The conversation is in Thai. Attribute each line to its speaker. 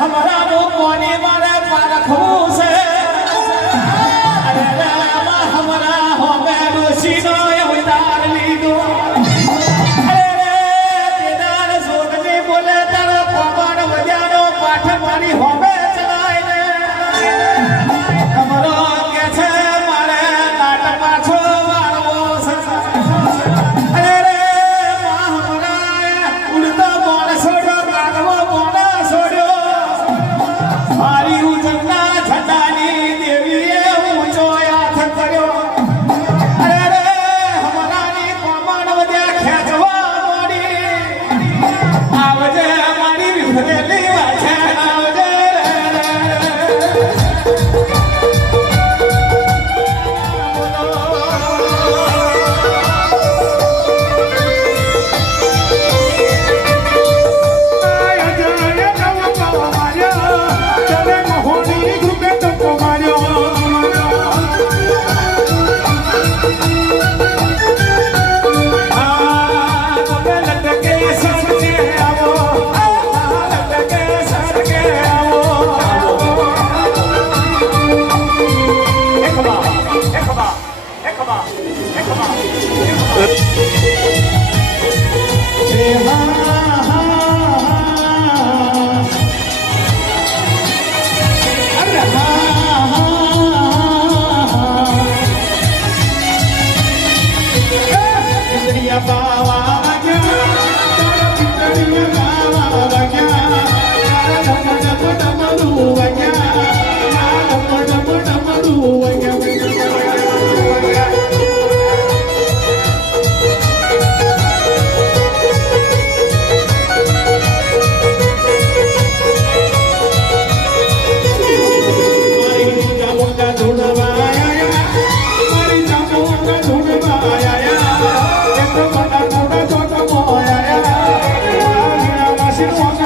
Speaker 1: हमारा रूप मोनी मारे पारखू se não